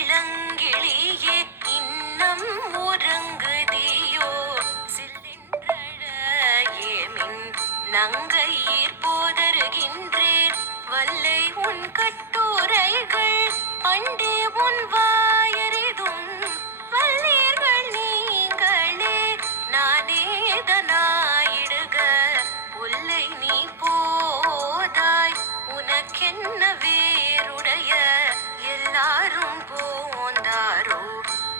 இளங்கிளியே இன்னம் உறங்குதியோ சில்லென்றழையேமின் நங்கையீர் போதருகின்றேன் வல்லை உன் கட்டுரைகள் அண்டே உன் வாயறிதும் வல்லீர்கள் நீங்களே நானேதனாயிடுக உல்லை நீ போதாய் உனக்கென்ன வேறுடைய எல்லாரும் போந்தாரோ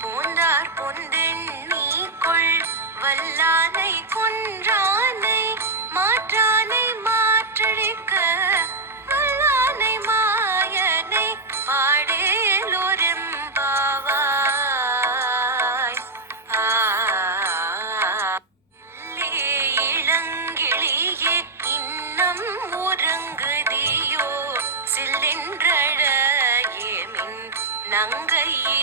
போந்தார் பொந்தெண் நீ கொள் வல்லானை கொன்றானை மாற்றானை மாற்றழிக்க வல்லானை மாயனை பாடேலோரெம்பாவாய். இளங்கிளியே இன்னம் உறங்குதியோ சில்லென்றழையேமின் நங்கையே